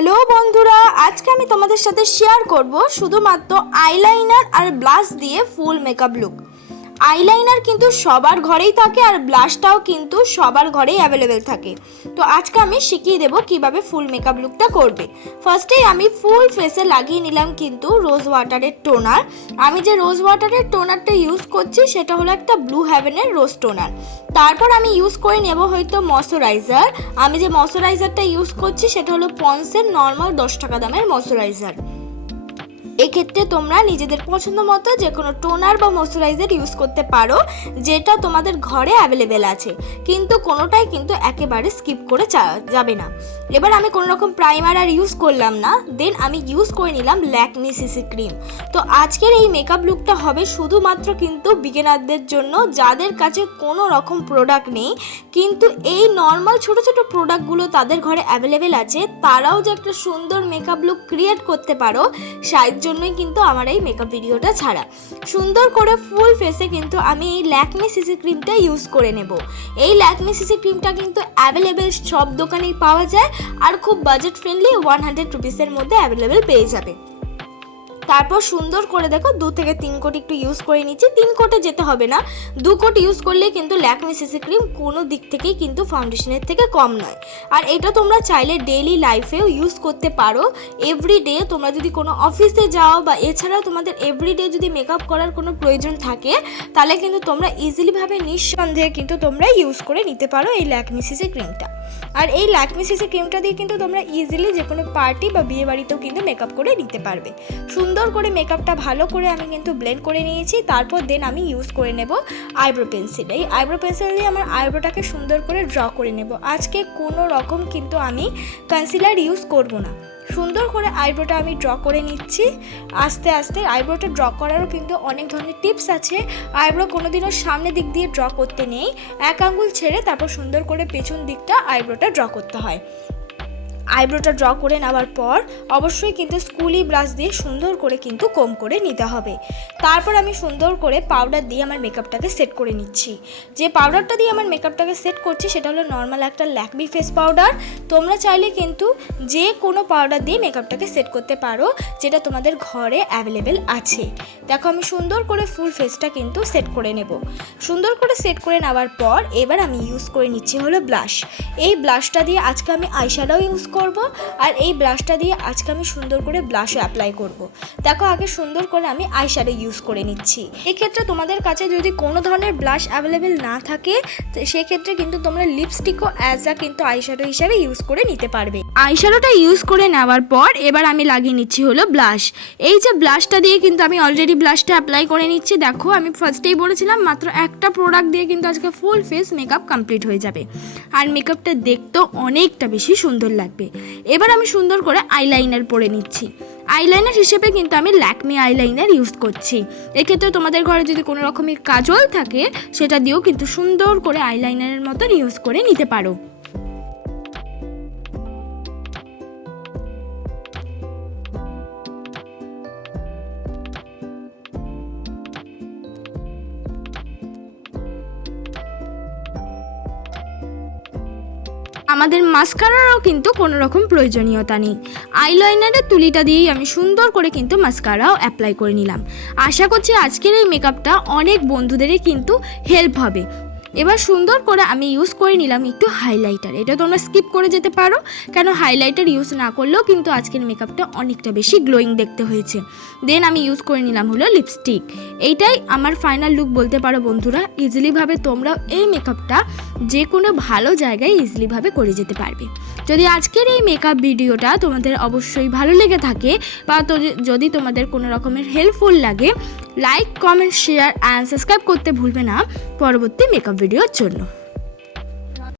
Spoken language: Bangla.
হ্যালো বন্ধুরা, আজকে আমি তোমাদের সাথে শেয়ার করব শুধুমাত্র আইলাইনার আর ব্লাশ দিয়ে ফুল মেকআপ লুক। আইলাইনার কিন্তু সবার ঘরেই থাকে আর ব্লাশটাও কিন্তু সবার ঘরেই অ্যাভেলেবেল থাকে। তো আজকে আমি শিখিয়ে দেবো কিভাবে ফুল মেকআপ লুকটা করবে। ফার্স্টেই আমি ফুল ফেসে লাগিয়ে নিলাম কিন্তু রোজ ওয়াটারের টোনার। আমি যে রোজ ওয়াটারের টোনারটা ইউজ করছি সেটা হলো একটা ব্লু হেভেনের রোজ টোনার। তারপর আমি ইউজ করে নেব হয়তো ময়শ্চারাইজার। আমি যে ময়শ্চারাইজারটা ইউজ করছি সেটা হলো পন্সের নর্মাল 10 টাকা দামের ময়শ্চারাইজার। এক্ষেত্রে তোমরা নিজেদের পছন্দ মতো যে কোনো টোনার বা ময়শ্চারাইজার ইউজ করতে পারো, যেটা তোমাদের ঘরে অ্যাভেলেবেল আছে, কিন্তু কোনোটাই কিন্তু একেবারে স্কিপ করে যাবে না। এবার আমি কোনো রকম প্রাইমার আর ইউজ করলাম না, দেন আমি ইউজ করে নিলাম ল্যাকমি সিসি ক্রিম। তো আজকের এই মেকআপ লুকটা হবে শুধুমাত্র কিন্তু বিগিনারদের জন্য, যাদের কাছে কোনো রকম প্রোডাক্ট নেই কিন্তু এই নর্মাল ছোটো ছোটো প্রোডাক্টগুলো তাদের ঘরে অ্যাভেলেবেল আছে, তারাও যে একটা সুন্দর মেকআপ লুক ক্রিয়েট করতে পারো সেই জন্যই কিন্তু আমার এই মেকআপ ভিডিওটা ছাড়া। সুন্দর করে ফুল ফেসে কিন্তু আমি এই ল্যাকমি সিসি ক্রিমটা ইউজ করে নেব। এই ল্যাকমি সিসি ক্রিমটা কিন্তু অ্যাভেলেবেল সব দোকানেই পাওয়া যায় আর খুব বাজেট ফ্রেন্ডলি 100 রুপিসের মধ্যে অ্যাভেলেবেল পেয়ে যাবে। তারপর সুন্দর করে দেখো 2 থেকে 3 কোট একটু ইউজ করে নিচ্ছি। 3 কোটে যেতে হবে না, 2 কোট ইউজ করলেই কিন্তু ল্যাকমি সিসি ক্রিম কোনো দিক থেকেই কিন্তু ফাউন্ডেশনের থেকে কম নয়। আর এটা তোমরা চাইলে ডেইলি লাইফেও ইউজ করতে পারো। এভরিডে তোমরা যদি কোনো অফিসে যাও বা এছাড়াও তোমাদের এভরিডে যদি মেকআপ করার কোনো প্রয়োজন থাকে, তাহলে কিন্তু তোমরা ইজিলিভাবে নিঃসন্দেহে কিন্তু তোমরা ইউজ করে নিতে পারো এই ল্যাকমি সিসি ক্রিমটা। আর এই ল্যাকমি সিসি ক্রিমটা দিয়ে কিন্তু তোমরা ইজিলি যে কোনো পার্টি বা বিয়ে বাড়িতেও কিন্তু মেকআপ করে নিতে পারবে। সুন্দর করে মেকআপটা ভালো করে আমি কিন্তু ব্লেন্ড করে নিয়েছি। তারপর দেন আমি ইউজ করে নেব আইব্রো পেন্সিল। এই আইব্রো পেন্সিল দিয়ে আমার আইব্রোটাকে সুন্দর করে ড্র করে নেব। আজকে কোনো রকম কিন্তু আমি কনসিলার ইউজ করব না। সুন্দর করে আইব্রোটা আমি ড্র করে নিচ্ছি আস্তে আস্তে। আইব্রোটা ড্র করারও কিন্তু অনেক ধরনের টিপস আছে। আইব্রো কোনোদিনও সামনের দিক দিয়ে ড্র করতে নেই, এক আঙ্গুল ছেড়ে তারপর সুন্দর করে পেছন দিকটা আইব্রোটা ড্র করতে হয়। আইব্রোটা ড্র করে নেওয়ার পর অবশ্যই কিন্তু স্কুলি ব্রাশ দিয়ে সুন্দর করে কিন্তু কম করে নিতে হবে। তারপর আমি সুন্দর করে পাউডার দিয়ে আমার মেকআপটাকে সেট করে নিচ্ছি। যে পাউডারটা দিয়ে আমার মেকআপটাকে সেট করছি সেটা হলো নর্মাল একটা ল্যাকমি ফেস পাউডার। তোমরা চাইলে কিন্তু যে কোনো পাউডার দিয়ে মেকআপটাকে সেট করতে পারো যেটা তোমাদের ঘরে অ্যাভেলেবেল আছে। দেখো আমি সুন্দর করে ফুল ফেসটা কিন্তু সেট করে নেব। সুন্দর করে সেট করে নেওয়ার পর এবার আমি ইউজ করে নিচ্ছি হলো ব্লাশ। এই ব্লাশটা দিয়ে আজকে আমি আইশ্যাডো ইউজ করব আর এই ব্লাশটা দিয়ে আজকে আমি সুন্দর করে ব্লাশও অ্যাপ্লাই করব। দেখো আগে সুন্দর করে আমি আইশ্যাডো ইউজ করে নিচ্ছি। এক্ষেত্রে তোমাদের কাছে যদি কোনো ধরনের ব্লাশ অ্যাভেলেবেল না থাকে সেক্ষেত্রে কিন্তু তোমরা লিপস্টিকও অ্যাজ আ কিন্তু আইশ্যাডো হিসাবে ইউজ করে নিতে পারবে। আইশ্যাডোটা ইউজ করে নেওয়ার পর এবার আমি লাগিয়ে নিচ্ছি হলো ব্লাশ। এই যে ব্লাশটা দিয়ে কিন্তু আমি অলরেডি ব্লাশটা অ্যাপ্লাই করে নিচ্ছি। দেখো আমি ফার্স্টেই বলেছিলাম মাত্র একটা প্রোডাক্ট দিয়ে কিন্তু আজকে ফুল ফেস মেকআপ কমপ্লিট হয়ে যাবে আর মেকআপটা দেখতেও অনেকটা বেশি সুন্দর লাগবে। এবার আমি সুন্দর করে আইলাইনার পরে নিচ্ছি। আইলাইনার হিসেবে কিন্তু আমি ল্যাকমি আইলাইনার ইউজ করছি। এক্ষেত্রে তোমাদের ঘরে যদি কোনো রকমের কাজল থাকে সেটা দিয়েও কিন্তু সুন্দর করে আইলাইনারের মতন ইউজ করে নিতে পারো। আমাদের মাস্কারারও কিন্তু কোনো রকম প্রয়োজনীয়তা নেই। আইলাইনারের তুলিটা দিয়েই আমি সুন্দর করে কিন্তু মাস্কারাও অ্যাপ্লাই করে নিলাম। আশা করছি আজকের এই মেকআপটা অনেক বন্ধুদেরই কিন্তু হেল্প হবে। এবার সুন্দর করে আমি ইউজ করে নিলাম একটু হাইলাইটার। এটা তোমরা স্কিপ করে যেতে পারো, কেন হাইলাইটার ইউজ না করলেও কিন্তু আজকের মেকআপটা অনেকটা বেশি গ্লোয়িং দেখতে হয়েছে। দেন আমি ইউজ করে নিলাম হলো লিপস্টিক। এইটাই আমার ফাইনাল লুক বলতে পারো বন্ধুরা। ইজিলিভাবে তোমরা এই মেকআপটা যে কোনো ভালো জায়গায় ইজিলিভাবে করে যেতে পারবে। যদি আজকের এই মেকআপ ভিডিওটা তোমাদের অবশ্যই ভালো লেগে থাকে বা যদি তোমাদের কোনো রকমের হেল্পফুল লাগে, like, comment, share and subscribe করতে ভুলবে না পরবর্তী মেকআপ ভিডিওর জন্য।